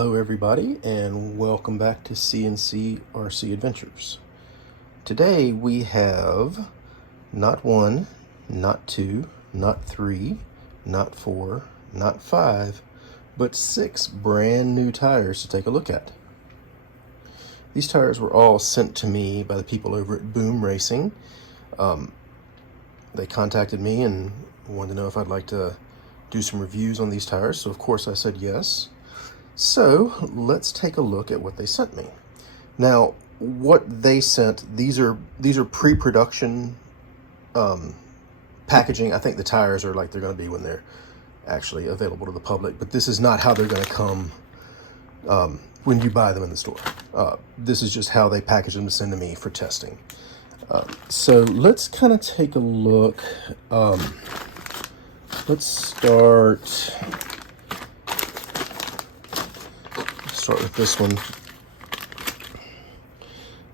Hello everybody, and welcome back to CNC RC Adventures. Today we have not one, not two, not three, not four, not five, but 6 brand new tires to take a look at. These tires were all sent to me by the people over at Boom Racing. They contacted me and wanted to know if I'd like to do some reviews on these tires, so of course I said yes. So let's take a look at what they sent me. Now, what they sent, these are pre-production packaging. I think the tires are like they're going to be when they're actually available to the public, but this is not how they're going to come when you buy them in the store. This is just how they package them to send to me for testing. So let's kind of take a look. Let's start with this one.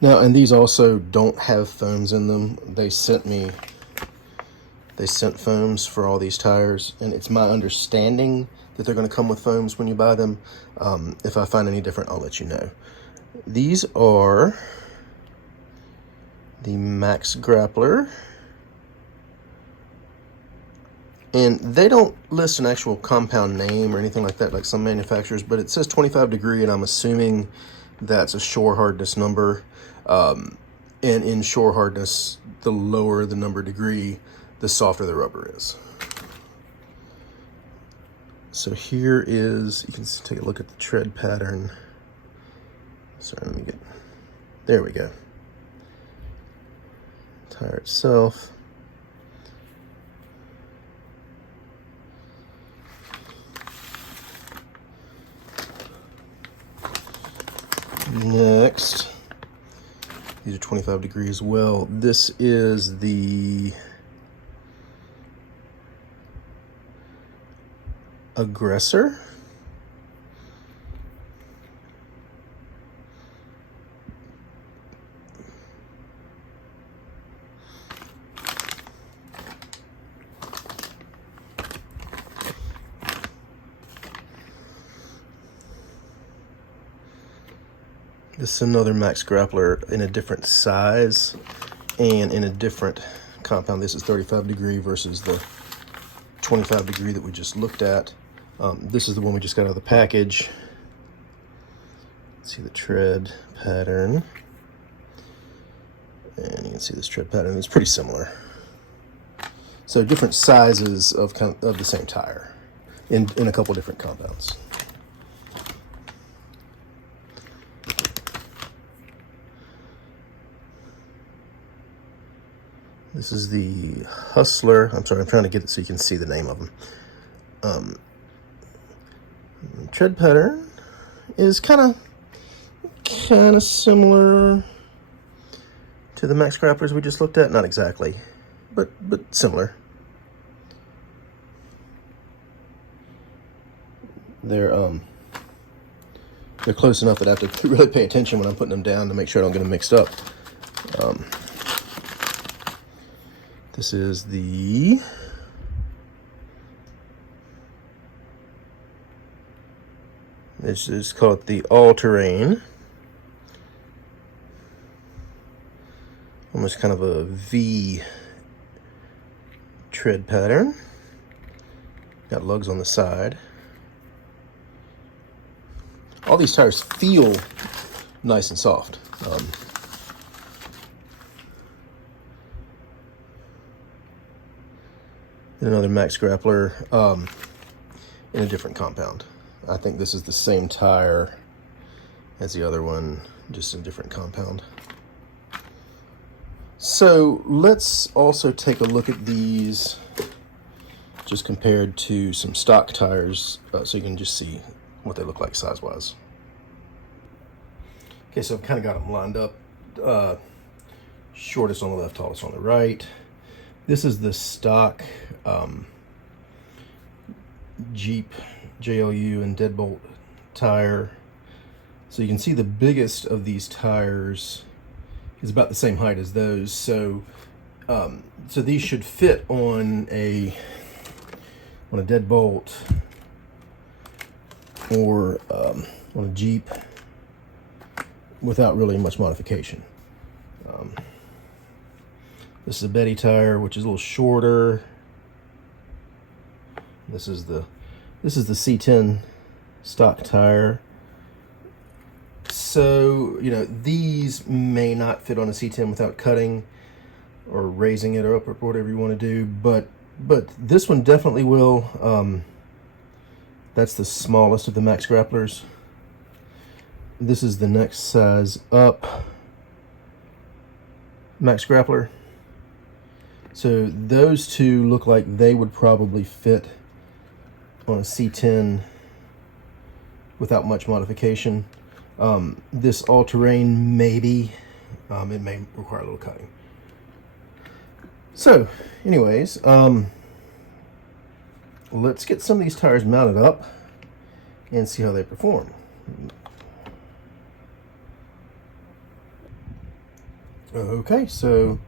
Now, and these also don't have foams in them. They sent foams for all these tires, and it's my understanding that they're going to come with foams when you buy them. If I find any different, I'll let you know. These are the Max Grappler, and they don't list an actual compound name or anything like that like some manufacturers, but it says 25 degree, and I'm assuming that's a shore hardness number. And in shore hardness, the lower the number degree, the softer the rubber is. So here is, you can take a look at the tread pattern. Sorry, let me get, there we go. Tire itself. Next, these are 25 degrees as well. This is the Aggressor. This is another Max Grappler in a different size and in a different compound. This is 35 degree versus the 25 degree that we just looked at. This is the one we just got out of the package. See the tread pattern. And you can see this tread pattern is pretty similar. So different sizes of the same tire in a couple different compounds. This is the Hustler. I'm sorry, I'm trying to get it so you can see the name of them. Tread pattern is kind of similar to the Max Grapplers we just looked at. Not exactly, but similar. They're close enough that I have to really pay attention when I'm putting them down to make sure I don't get them mixed up. This is the this is called the All-Terrain. Almost kind of a V tread pattern. Got lugs on the side. All these tires feel nice and soft. Another Max Grappler in a different compound. I think this is the same tire as the other one, just a different compound. So let's also take a look at these just compared to some stock tires so you can just see what they look like size-wise. Okay, so I've kind of got them lined up. Shortest on the left, tallest on the right. This is the stock Jeep JLU and deadbolt tire. So you can see the biggest of these tires is about the same height as those. So so these should fit on a deadbolt or on a Jeep without really much modification. This is a Betty tire, which is a little shorter. This is the C10 stock tire. So, you know, these may not fit on a C10 without cutting or raising it or up or whatever you want to do, but this one definitely will. That's the smallest of the Max Grapplers. This is the next size up Max Grappler. So those two look like they would probably fit on a C10 without much modification. This all-terrain, maybe. It may require a little cutting. So, anyways, let's get some of these tires mounted up and see how they perform. Okay, so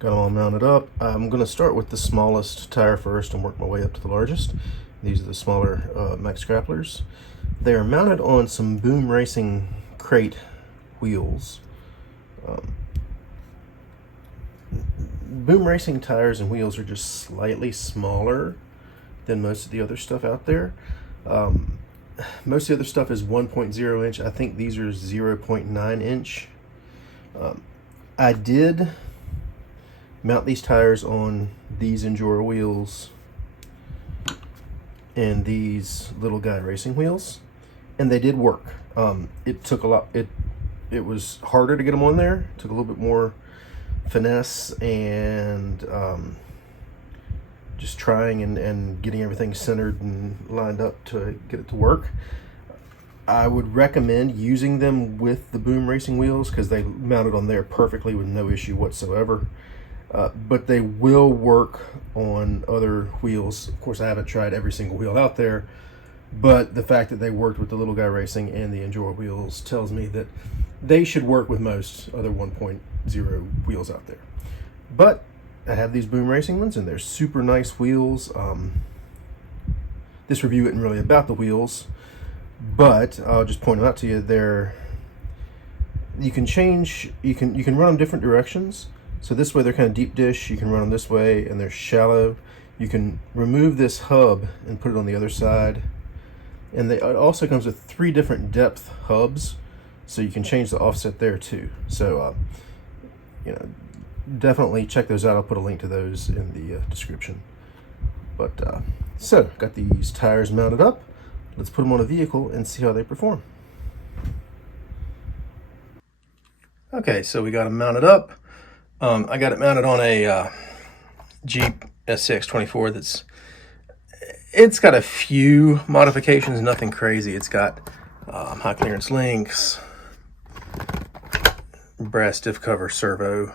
got them all mounted up. I'm going to start with the smallest tire first and work my way up to the largest. These are the smaller Max Grapplers. They are mounted on some Boom Racing crate wheels. Boom Racing tires and wheels are just slightly smaller than most of the other stuff out there. Most of the other stuff is 1.0 inch. I think these are 0.9 inch. I did mount these tires on these Endura wheels and these little guy racing wheels, and they did work. It took a lot. It was harder to get them on there. It took a little bit more finesse and just trying and getting everything centered and lined up to get it to work. I would recommend using them with the Boom Racing wheels because they mounted on there perfectly with no issue whatsoever. But they will work on other wheels. Of course, I haven't tried every single wheel out there, but the fact that they worked with the Little Guy Racing and the Endura wheels tells me that they should work with most other 1.0 wheels out there. But I have these Boom Racing ones, and they're super nice wheels. This review isn't really about the wheels, but I'll just point them out to you. You can run them different directions. So this way they're kind of deep dish. You can run them this way, and they're shallow. You can remove this hub and put it on the other side. And it also comes with 3 different depth hubs, so you can change the offset there too. So you know, definitely check those out. I'll put a link to those in the description. But so got these tires mounted up. Let's put them on a vehicle and see how they perform. Okay, so we got them mounted up. I got it mounted on a Jeep SCX24 it's got a few modifications, nothing crazy. It's got high clearance links, brass diff cover servo.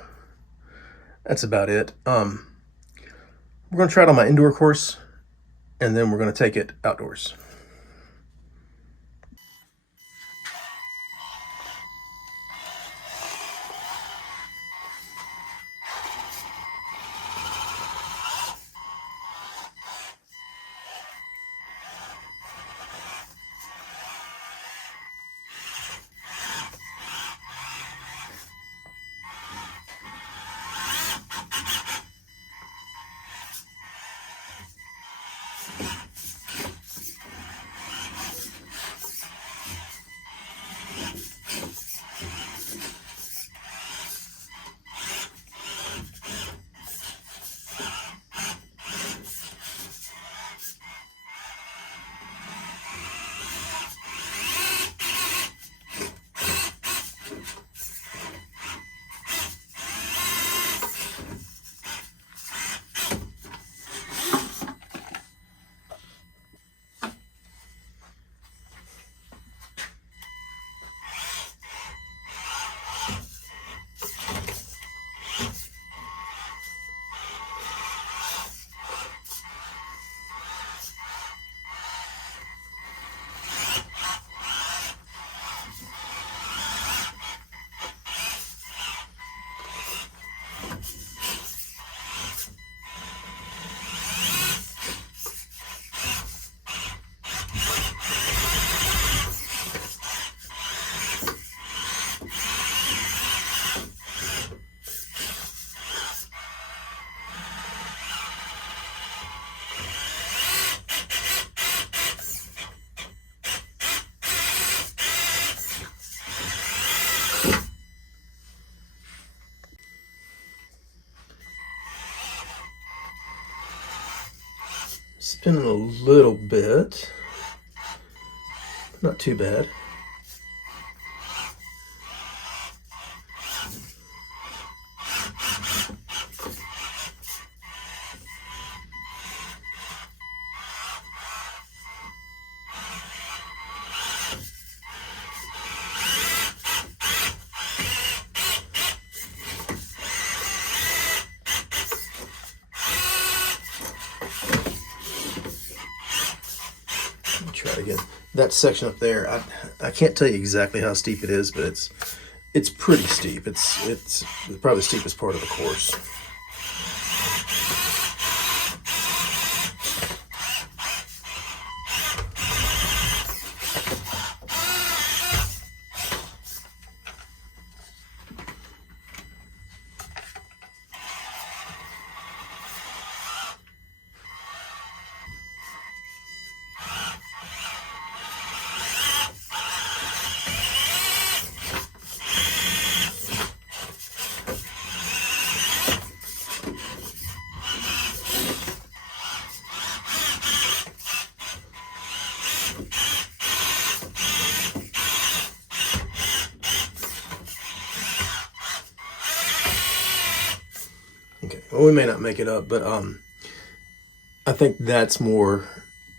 That's about it. We're going to try it on my indoor course, and then we're going to take it outdoors. spinning a little bit. Not too bad. Try it again. That section up there, I can't tell you exactly how steep it is, but it's pretty steep. It's probably the steepest part of the course. Well, we may not make it up, but I think that's more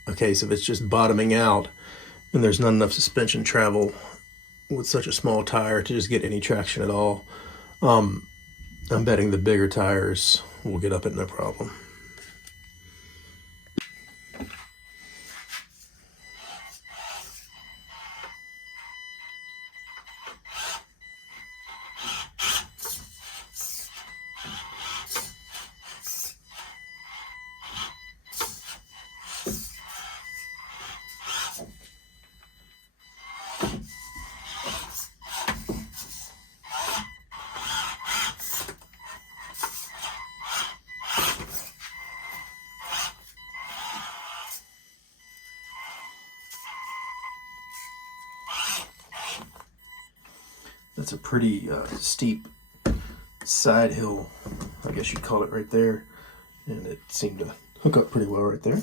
a case of it's just bottoming out and there's not enough suspension travel with such a small tire to just get any traction at all. I'm betting the bigger tires will get up it no problem. That's a pretty steep side hill, I guess you'd call it, right there. And it seemed to hook up pretty well right there.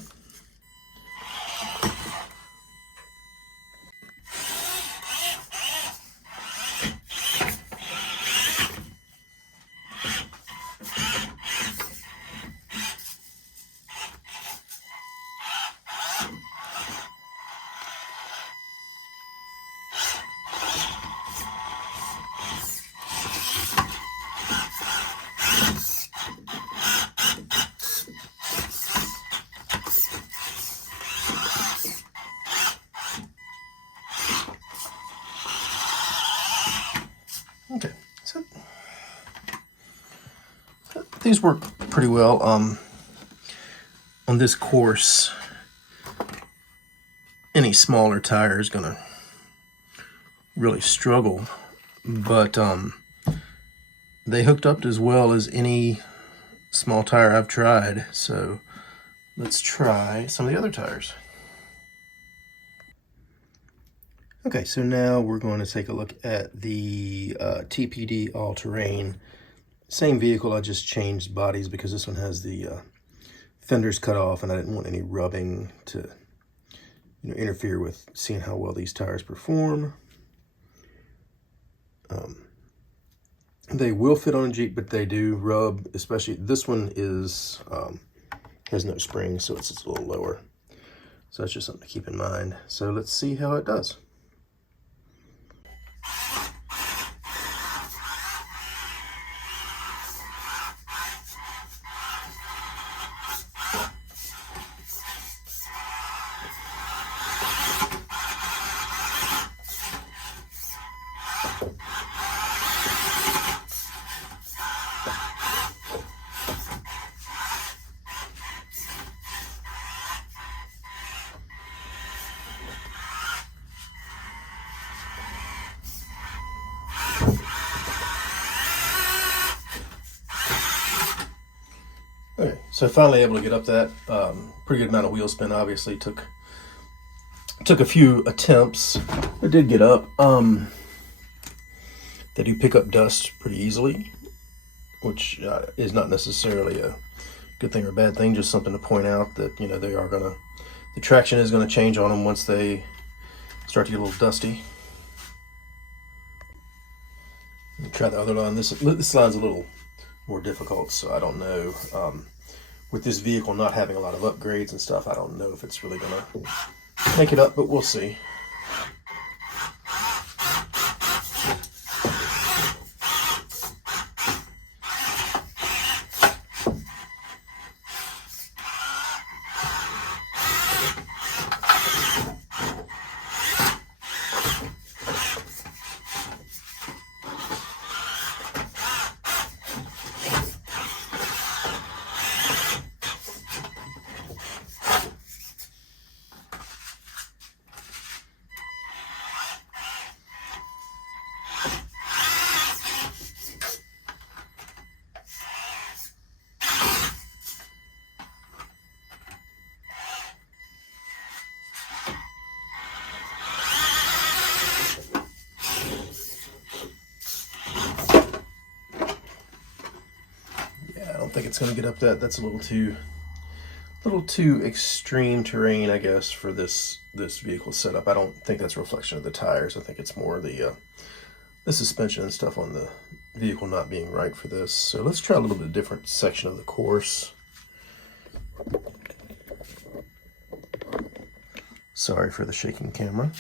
Okay, so these work pretty well. On this course, any smaller tire is gonna really struggle, but they hooked up as well as any small tire I've tried. So let's try some of the other tires. Okay, so now we're going to take a look at the TPD all-terrain. Same vehicle, I just changed bodies because this one has the fenders cut off and I didn't want any rubbing to interfere with seeing how well these tires perform. They will fit on a Jeep, but they do rub, especially this one is has no springs, so it's a little lower. So that's just something to keep in mind. So let's see how it does. Okay, so finally able to get up that pretty good amount of wheel spin. Obviously took a few attempts. I did get up. They do pick up dust pretty easily, which is not necessarily a good thing or a bad thing, just something to point out that, you know, the traction is gonna change on them once they start to get a little dusty. Try the other line. This line's a little more difficult, so I don't know. With this vehicle not having a lot of upgrades and stuff, I don't know if it's really gonna make it up, but we'll see. I don't think it's going to get up that. That's a little too extreme terrain, I guess, for this vehicle setup. I don't think that's a reflection of the tires. I think it's more the suspension and stuff on the vehicle not being right for this. So let's try a little bit different section of the course. Sorry for the shaking camera.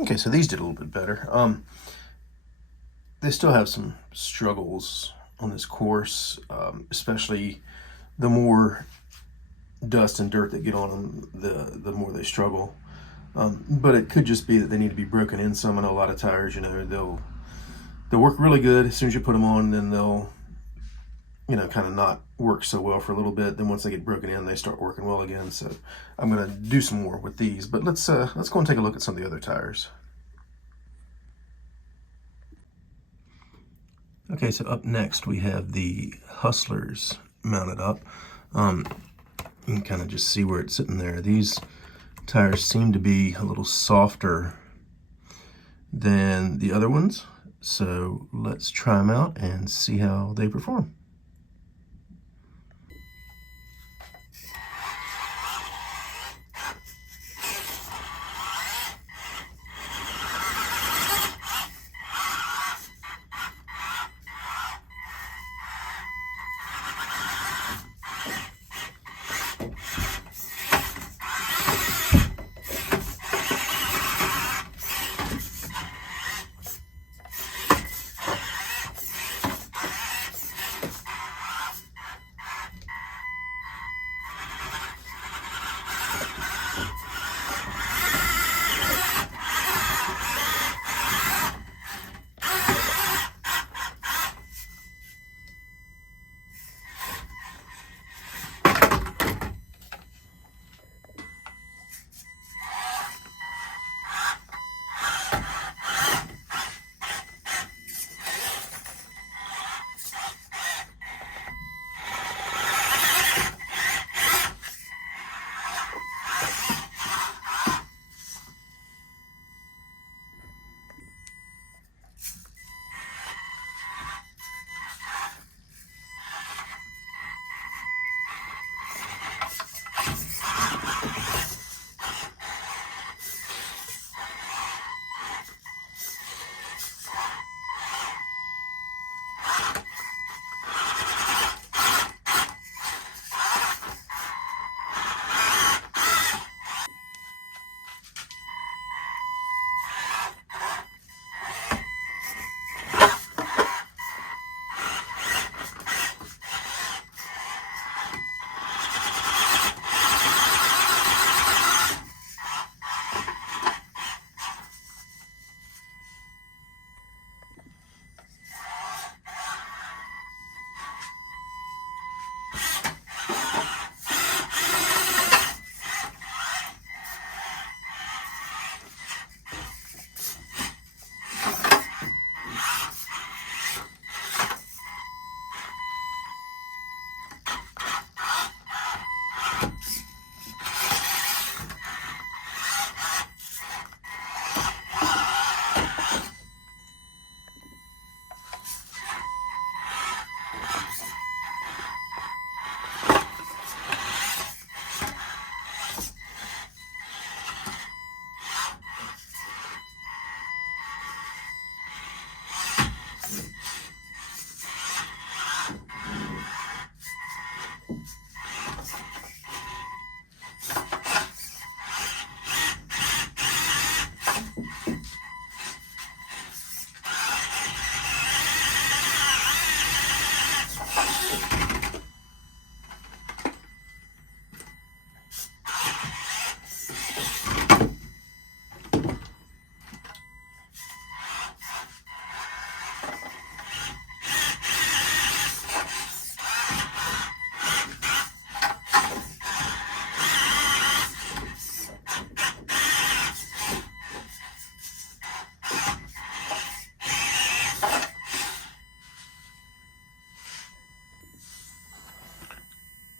Okay, so these did a little bit better. They still have some struggles on this course, especially the more dust and dirt that get on them, the more they struggle. But it could just be that they need to be broken in some. I know a lot of tires, you know, they'll work really good as soon as you put them on, then they'll, you know, kind of not work so well for a little bit. Then once they get broken in, they start working well again. So I'm going to do some more with these, but let's go and take a look at some of the other tires. Okay, so up next we have the Hustlers mounted up. You can kind of just see where it's sitting there. These tires seem to be a little softer than the other ones. So let's try them out and see how they perform.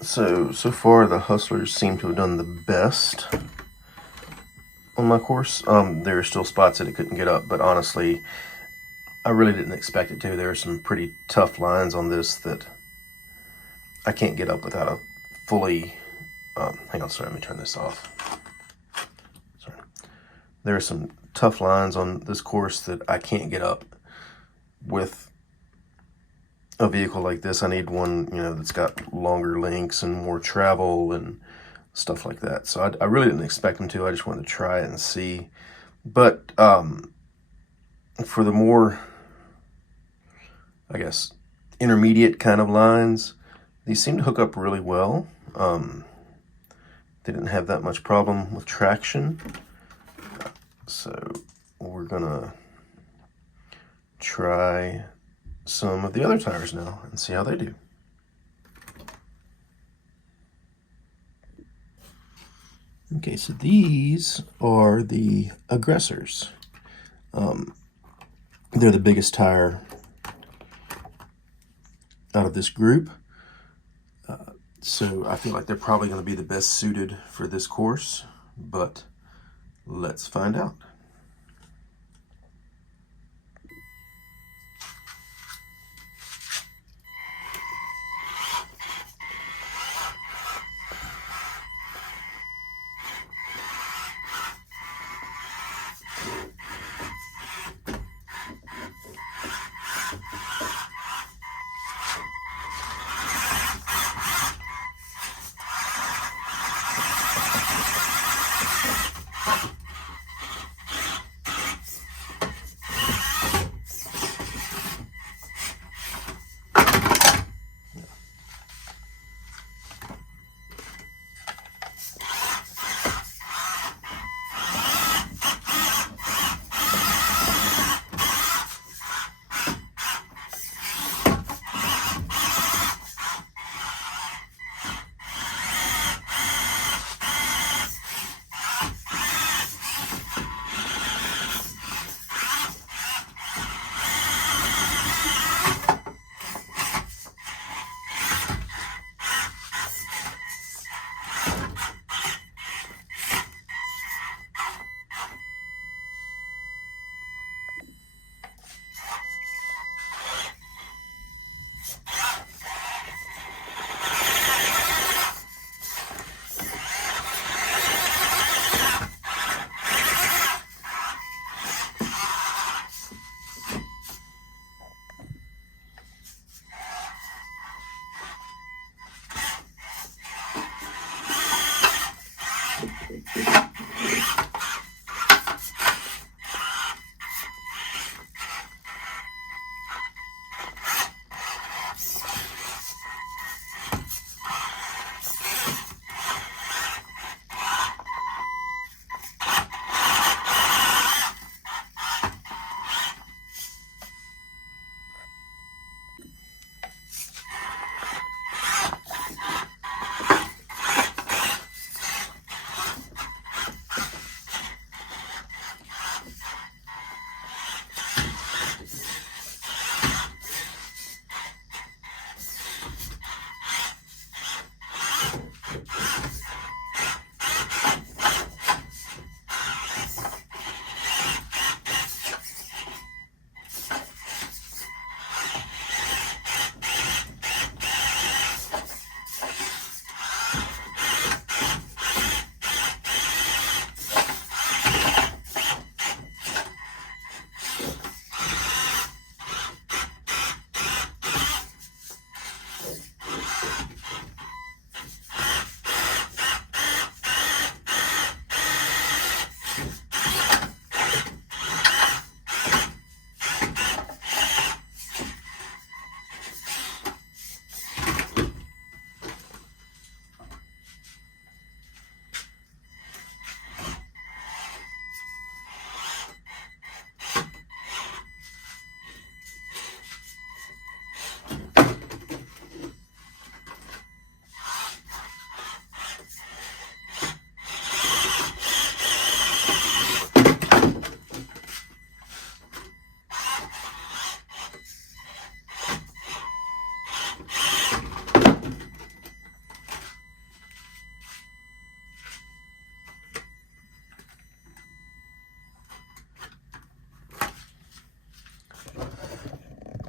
So far the Hustlers seem to have done the best on my course. There are still spots that it couldn't get up, but honestly, I really didn't expect it to. There are some pretty tough lines on this that I can't get up without a fully, hang on, sorry, let me turn this off. Sorry. There are some tough lines on this course that I can't get up with a vehicle like this. I need one, you know, that's got longer links and more travel and stuff like that. So I really didn't expect them to. I just wanted to try it and see. But for the more, I guess, intermediate kind of lines, these seem to hook up really well. They didn't have that much problem with traction. So we're gonna try some of the other tires now and see how they do. Okay, so these are the Aggressors. They're the biggest tire out of this group. So I feel like they're probably going to be the best suited for this course, but let's find out.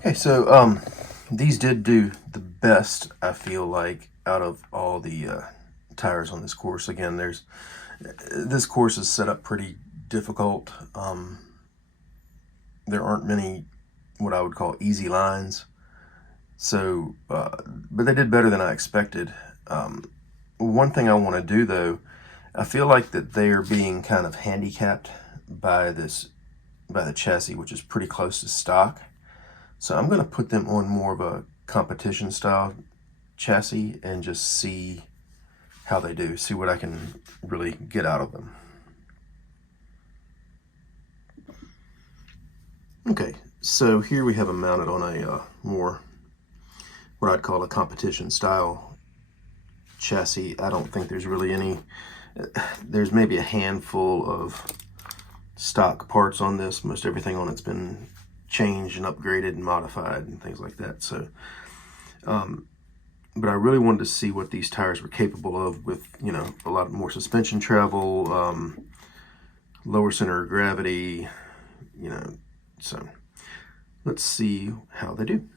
Okay, so these did do the best, I feel like, out of all the tires on this course. Again, this course is set up pretty difficult. There aren't many what I would call easy lines. So, but they did better than I expected. One thing I want to do though, I feel like that they are being kind of handicapped by the chassis, which is pretty close to stock. So I'm going to put them on more of a competition style chassis and just see how they do, see what I can really get out of them. Okay, so here we have them mounted on a more what I'd call a competition style chassis. I don't think there's really any, there's maybe a handful of stock parts on this. Most everything on it's been changed and upgraded and modified and things like that. So, but I really wanted to see what these tires were capable of with, you know, a lot more suspension travel, lower center of gravity, you know, so let's see how they do.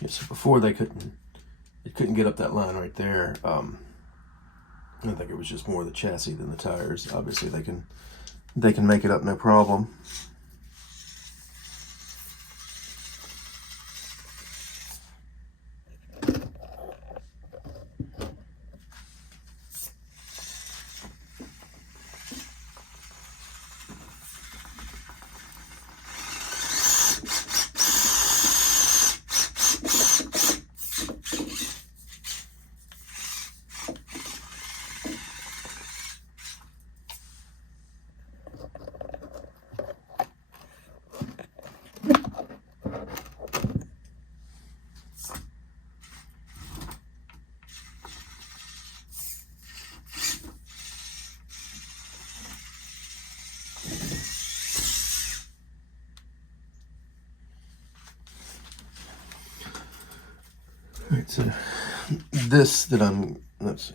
Yeah, so before they couldn't get up that line right there. I think it was just more the chassis than the tires. Obviously they can make it up no problem. All right, so this that let's see.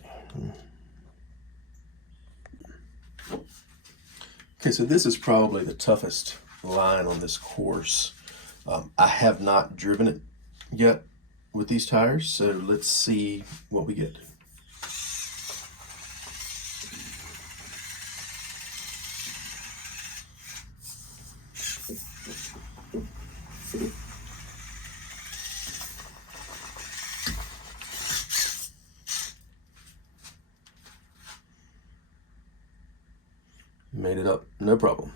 Okay, so this is probably the toughest line on this course. I have not driven it yet with these tires, so let's see what we get. Made it up, no problem.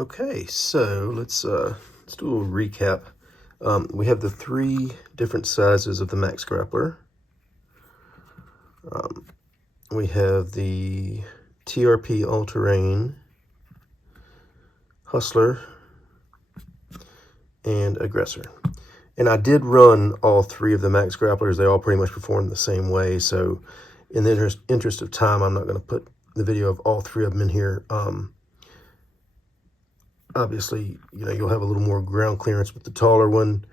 Okay, so let's do a little recap. We have the 3 different sizes of the Max Grappler. We have the TRP All-Terrain, Hustler, and Aggressor. And I did run all 3 of the Max Grapplers. They all pretty much perform the same way. So in the interest of time, I'm not going to put the video of all 3 of them in here. Obviously, you'll have a little more ground clearance with the taller one.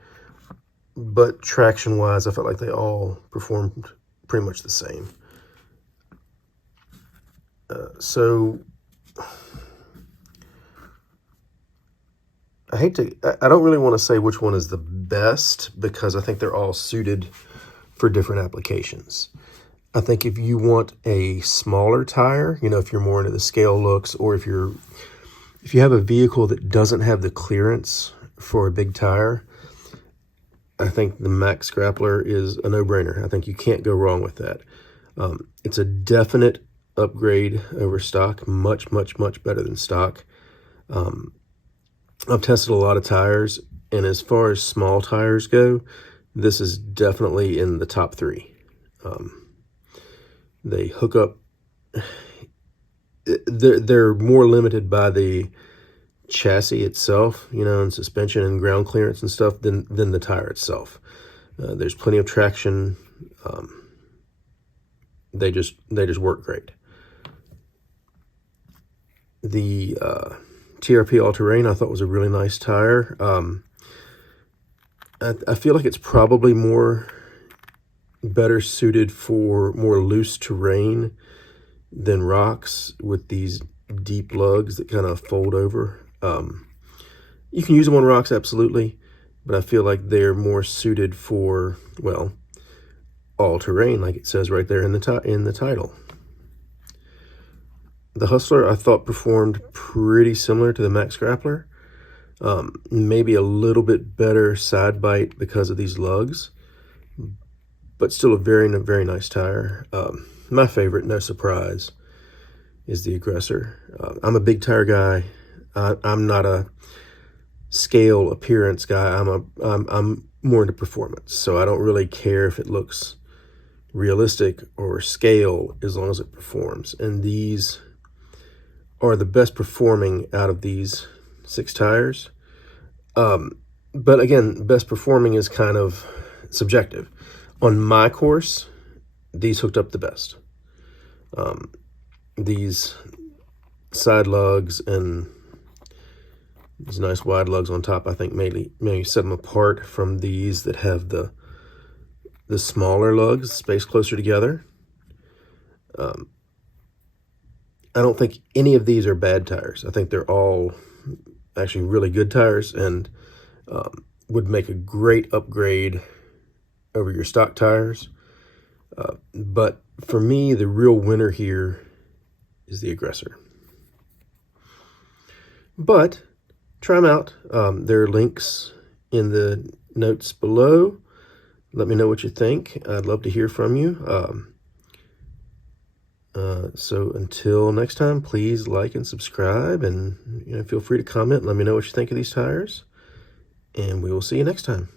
But traction-wise, I felt like they all performed pretty much the same. So I don't really want to say which one is the best because I think they're all suited for different applications. I think if you want a smaller tire, if you're more into the scale looks, or if you have a vehicle that doesn't have the clearance for a big tire, I think the Max Grappler is a no-brainer. I think you can't go wrong with that. It's a definite upgrade over stock, much, much, much better than stock. I've tested a lot of tires, and as far as small tires go, this is definitely in the top 3. They hook up. They're more limited by the chassis itself, and suspension and ground clearance and stuff than the tire itself. There's plenty of traction. They just work great. The TRP All-Terrain I thought was a really nice tire. I feel like it's probably better suited for more loose terrain than rocks with these deep lugs that kind of fold over. You can use them on rocks, absolutely, but I feel like they're more suited for, well, all-terrain, like it says right there in the title. The Hustler I thought performed pretty similar to the Max Grappler. Maybe a little bit better side bite because of these lugs, but still a very, very nice tire. My favorite, no surprise, is the Aggressor. I'm a big tire guy. I'm not a scale appearance guy. I'm more into performance, so I don't really care if it looks realistic or scale as long as it performs. And these are the best performing out of these 6 tires. But again, best performing is kind of subjective. On my course, these hooked up the best. These side lugs and these nice wide lugs on top, I think maybe set them apart from these that have the smaller lugs spaced closer together. I don't think any of these are bad tires. I think they're all actually really good tires and would make a great upgrade over your stock tires. But for me, the real winner here is the Aggressor. But try them out. There are links in the notes below. Let me know what you think. I'd love to hear from you. So until next time, please like and subscribe, and feel free to comment. Let me know what you think of these tires, and we will see you next time.